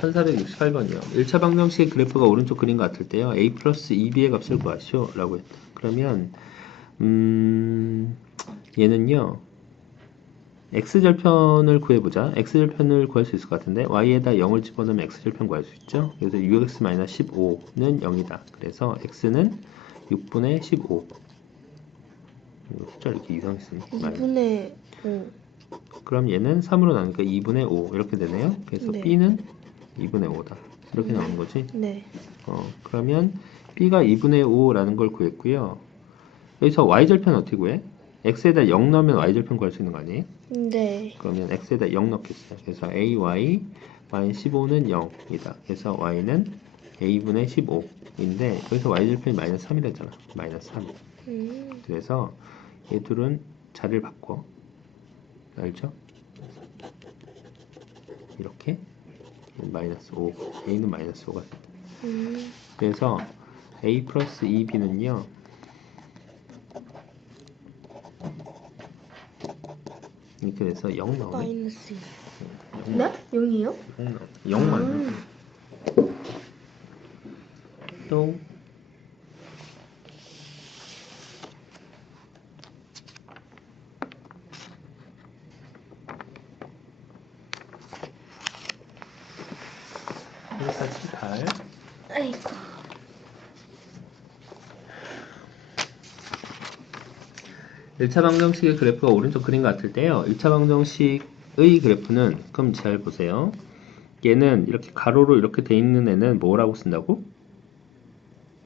1468번이요. 1차 방정식의 그래프가 오른쪽 그림 같을 때요. a 플러스 2b의 값을 구하시오. 라고 했다. 그러면 음, 얘는요. x절편을 구해보자. x절편을 구할 수 있을 것 같은데 y에다 0을 집어넣으면 x절편 구할 수 있죠. 그래서 6x-15는 0이다. 그래서 x는 6분의 15 이거 숫자 이렇게. 마이너스. 2분의 5. 그럼 얘는 3으로 나누니까 2분의 5 이렇게 되네요. 그래서 네. b는 2분의 5다. 이렇게 나오는 거지. 네. 어, 그러면 b가 2분의 5라는 걸 구했고요. 여기서 y절편 어떻게 구해? x에다 0 넣으면 y절편 구할 수 있는 거 아니에요? 네. 그러면 x에다 0 넣겠어요. 그래서 ay, y, y15는 0이다. 그래서 y는 a분의 15인데 여기서 y절편이 마이너스 3이랬잖아. 마이너스 3. 음. 그래서 얘 둘은 자리를 바꿔. 알죠? 이렇게 마이너스 5, a는 마이너스 5가 돼. 음. 그래서 a 플러스 2b는요. 이렇게 돼서 0 나오네. 마이너스 2. 0 네? 0이요? 0 나오네. 0만. 음. 또 148 아이고. 일차 방정식의 그래프가 오른쪽 그림 같을 때요. 1차 방정식의 그래프는 그럼 잘 보세요. 얘는 이렇게 가로로 이렇게 돼 있는 애는 뭐라고 쓴다고?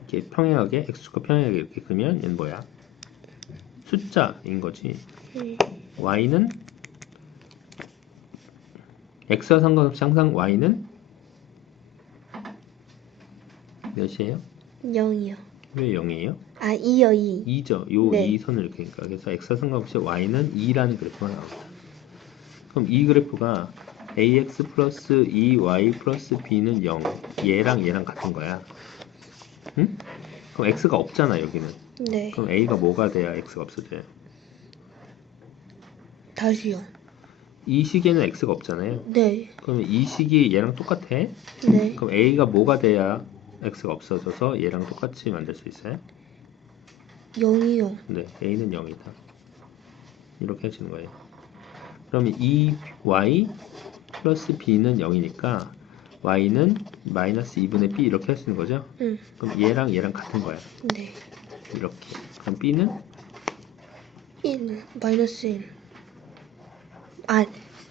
이렇게 평행하게 x축과 평행하게 이렇게 그면 얘는 뭐야? 숫자인 거지. 음. y는 x와 상관없이 항상 y는 몇이에요? 0이요. 왜 0이에요? 아, 2요, 2. 2죠. 요 네. 이 선을 이렇게 그러니까 그래서 x와 상관없이 y는 2라는 그래프가 나옵니다. 그럼 이 그래프가 ax 플러스 2y 플러스 b는 0 얘랑 얘랑 같은 거야. 응? 그럼 x가 없잖아 여기는. 네. 그럼 a가 뭐가 돼야 x가 없어져요? 다시요. 이 식에는 x가 없잖아요. 네. 그러면 이 식이 얘랑 똑같아? 네. 그럼 a가 뭐가 돼야 x가 없어져서 얘랑 똑같이 만들 수 있어요? 0이요. 네, a는 0이다. 이렇게 해주는 거예요. 그러면 이 y 플러스 b는 0이니까 y는 마이너스 2분의 b 이렇게 할수 있는 거죠? 응. 그럼 얘랑 얘랑 같은 거야. 네. 이렇게. 그럼 b는 1. 마이너스 1. 아,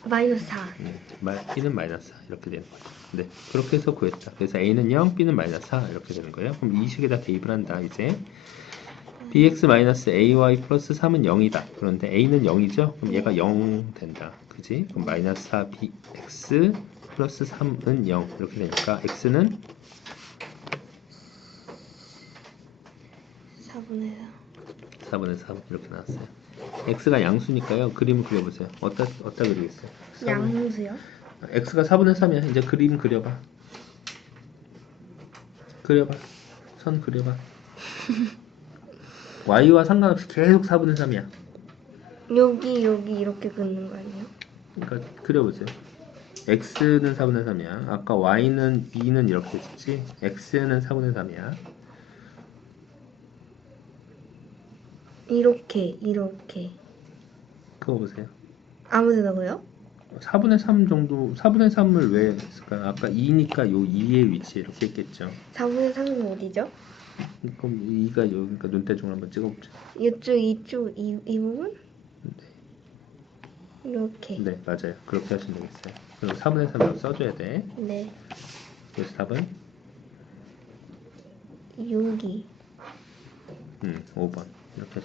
마이너스 4. 음, 마- b는 마이너스 4 이렇게 되는 거죠. 네, 그렇게 해서 구했다. 그래서 a는 0, b는 마이너스 4 이렇게 되는 거예요. 그럼 이 식에다 대입을 한다. 이제 bx 마이너스 ay 플러스 3은 0이다. 그런데 a는 0이죠? 그럼 얘가 0 된다. 그지? 그럼 마이너스 4 bx 플러스 3은 0 이렇게 되니까 x는 4분의 4. 4분의 3 이렇게 나왔어요. x가 양수니까요. 그림을 그려보세요. 어디다 어디다 그리겠어요? 4분의 양수요? x가 4분의 3이야. 이제 그림 그려봐. 그려봐. 선 그려봐. y와 상관없이 계속 4분의 3이야. 여기, 여기 이렇게 긋는 거 아니에요? 그러니까 그려보세요. x는 4분의 3이야. 아까 y는 2는 이렇게 했지. x는 4분의 3이야. 이렇게, 이렇게. 그거 보세요. 아무 데나고요? 4분의 3 정도, 4분의 3을 왜 했을까요? 아까 2니까 요 2의 위치에 이렇게 했겠죠. 4분의 3은 어디죠? 그럼 2가 여기니까 눈대중을 한번 찍어보죠. 이쪽, 이쪽, 이, 이 부분? 이렇게. 네, 맞아요. 그렇게 하시면 되겠어요. 그럼 4분의 3이라고 써줘야 돼. 네. 그래서 답은 여기. 음, 5번. 이렇게.